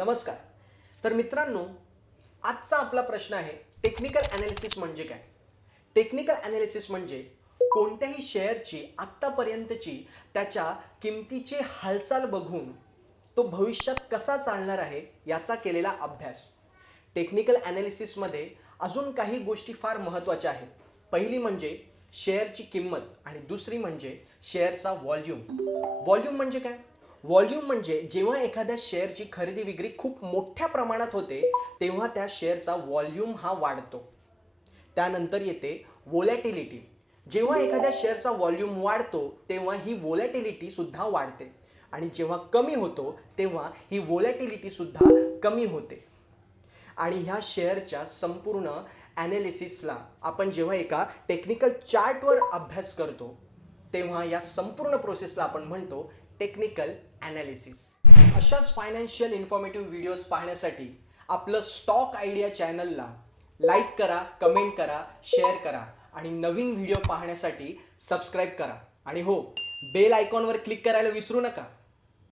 नमस्कार. तर मित्रांनो, आजचा आपला प्रश्न आहे टेक्निकल ॲनालिसिस म्हणजे काय? टेक्निकल ॲनालिसिस म्हणजे कोणत्याही शेअरची आत्तापर्यंतची त्याच्या किमतीची हालचाल बघून तो भविष्यात कसा चालणार आहे याचा केलेला अभ्यास. टेक्निकल ॲनालिसिसमध्ये अजून काही गोष्टी फार महत्त्वाच्या आहेत. पहिली म्हणजे शेअरची किंमत आणि दुसरी म्हणजे शेअरचा व्हॉल्यूम. व्हॉल्यूम म्हणजे काय? व्हॉल्यूम म्हणजे जेव्हा एखाद्या शेअरची खरेदी विक्री खूप मोठ्या प्रमाणात होते तेव्हा त्या शेअरचा व्हॉल्यूम हा वाढतो. त्यानंतर येते व्होलॅटिलिटी. जेव्हा एखाद्या शेअरचा व्हॉल्यूम वाढतो तेव्हा ही व्होलॅटिलिटी सुद्धा वाढते आणि जेव्हा कमी होतो तेव्हा ही व्होलॅटिलिटी सुद्धा कमी होते. आणि ह्या शेअरच्या संपूर्ण ॲनालिसिसला आपण जेव्हा एका टेक्निकल चार्टवर अभ्यास करतो तेव्हा या संपूर्ण प्रोसेसला आपण म्हणतो टेक्निकल ॲनालिसिस. अशाच फायनान्शियल इन्फॉर्मेटिव्ह व्हिडिओज पाहण्यासाठी आपलं स्टॉक आयडिया चॅनलला लाईक करा, कमेंट करा, शेअर करा आणि नवीन व्हिडिओ पाहण्यासाठी सबस्क्राईब करा. आणि हो, बेल आयकॉनवर क्लिक करायला विसरू नका.